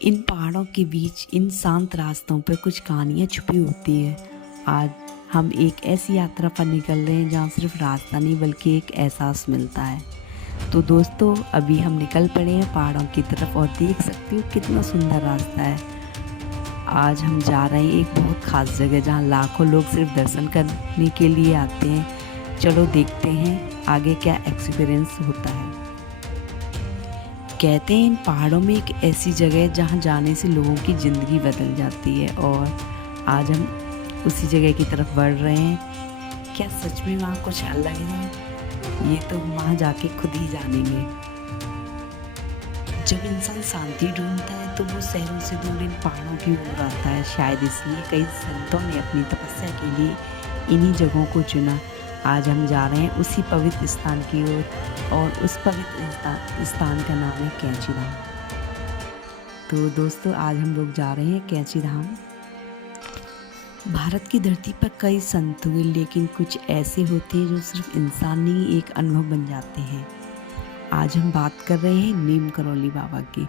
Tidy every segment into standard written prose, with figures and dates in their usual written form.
इन पहाड़ों के बीच इन शांत रास्तों पर कुछ कहानियाँ छुपी होती है। आज हम एक ऐसी यात्रा पर निकल रहे हैं जहाँ सिर्फ रास्ता नहीं बल्कि एक एहसास मिलता है। तो दोस्तों, अभी हम निकल पड़े हैं पहाड़ों की तरफ और देख सकते हो कितना सुंदर रास्ता है। आज हम जा रहे हैं एक बहुत ख़ास जगह जहाँ लाखों लोग सिर्फ दर्शन करने के लिए आते हैं। चलो देखते हैं आगे क्या एक्सपीरियंस होता है। कहते हैं इन पहाड़ों में एक ऐसी जगह है जहाँ जाने से लोगों की ज़िंदगी बदल जाती है, और आज हम उसी जगह की तरफ बढ़ रहे हैं। क्या सच में वहाँ कुछ अलग है? ये तो वहाँ जाके खुद ही जानेंगे। जब इंसान शांति ढूंढता है तो वो शहरों से दूर इन पहाड़ों की ओर आता है। शायद इसलिए कई संतों ने अपनी तपस्या के लिए इन्हीं जगहों को चुना। आज हम जा रहे हैं उसी पवित्र स्थान की ओर, और उस पवित्र स्थान का नाम है कैंची धाम। तो दोस्तों, आज हम लोग जा रहे हैं कैंची धाम। भारत की धरती पर कई संत हुए, लेकिन कुछ ऐसे होते हैं जो सिर्फ इंसान नहीं एक अनुभव बन जाते हैं। आज हम बात कर रहे हैं नीम करौली बाबा की,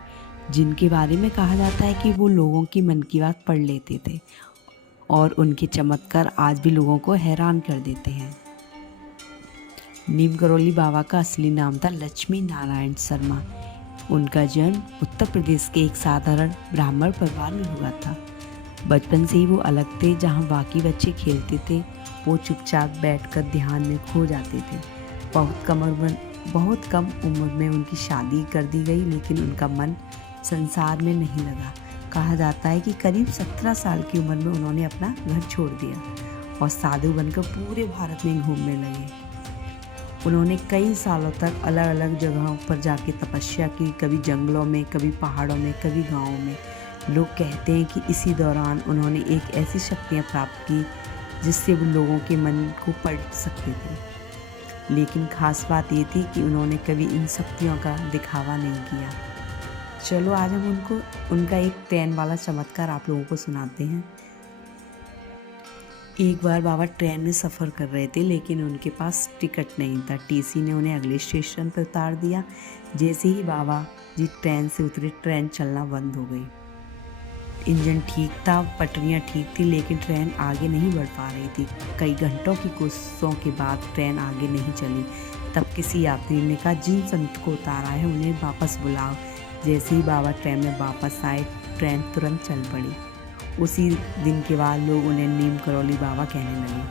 जिनके बारे में कहा जाता है कि वो लोगों की मन की बात पढ़ लेते थे, और उनके चमत्कार आज भी लोगों को हैरान कर देते हैं। नीम करौली बाबा का असली नाम था लक्ष्मी नारायण शर्मा। उनका जन्म उत्तर प्रदेश के एक साधारण ब्राह्मण परिवार में हुआ था। बचपन से ही वो अलग थे। जहाँ बाकी बच्चे खेलते थे, वो चुपचाप बैठकर ध्यान में खो जाते थे। बहुत कम उम्र में उनकी शादी कर दी गई, लेकिन उनका मन संसार में नहीं लगा। कहा जाता है कि करीब 17 साल की उम्र में उन्होंने अपना घर छोड़ दिया और साधु बनकर पूरे भारत में घूमने लगे। उन्होंने कई सालों तक अलग अलग जगहों पर जाके तपस्या की, कभी जंगलों में, कभी पहाड़ों में, कभी गाँवों में। लोग कहते हैं कि इसी दौरान उन्होंने एक ऐसी शक्तियाँ प्राप्त की जिससे वो लोगों के मन को पढ़ सकते थे। लेकिन खास बात ये थी कि उन्होंने कभी इन शक्तियों का दिखावा नहीं किया। चलो आज हम उनका एक ट्रेन वाला चमत्कार आप लोगों को सुनाते हैं। एक बार बाबा ट्रेन में सफ़र कर रहे थे, लेकिन उनके पास टिकट नहीं था। टीसी ने उन्हें अगले स्टेशन पर उतार दिया। जैसे ही बाबा जी ट्रेन से उतरे, ट्रेन चलना बंद हो गई। इंजन ठीक था, पटरियां ठीक थी, लेकिन ट्रेन आगे नहीं बढ़ पा रही थी। कई घंटों की कोशिशों के बाद ट्रेन आगे नहीं चली। तब किसी यात्री ने कहा, जिन संत को उतारा है उन्हें वापस बुलाओ। जैसे ही बाबा ट्रेन में वापस आए, ट्रेन तुरंत चल पड़ी। उसी दिन के बाद लोग उन्हें नीम करौली बाबा कहने लगे।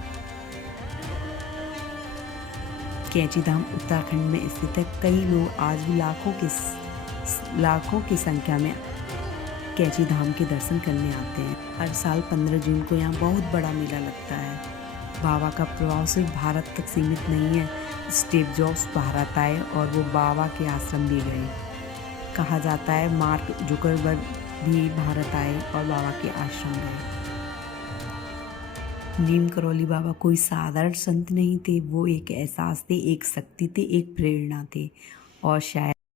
कैंची धाम उत्तराखंड में स्थित है। कई लोग आज भी लाखों की संख्या में कैंची धाम के दर्शन करने आते हैं। हर साल 15 जून को यहाँ बहुत बड़ा मेला लगता है। बाबा का प्रभाव सिर्फ भारत तक सीमित नहीं है। स्टीव जॉब्स भारत आए और वो बाबा के आश्रम भी गए। कहा जाता है मार्क जुकरबर्ग भी भारत आए और बाबा के आश्रम गए। नीम करौली बाबा कोई साधारण संत नहीं थे। वो एक एहसास थे, एक शक्ति थे, एक प्रेरणा थे, और शायद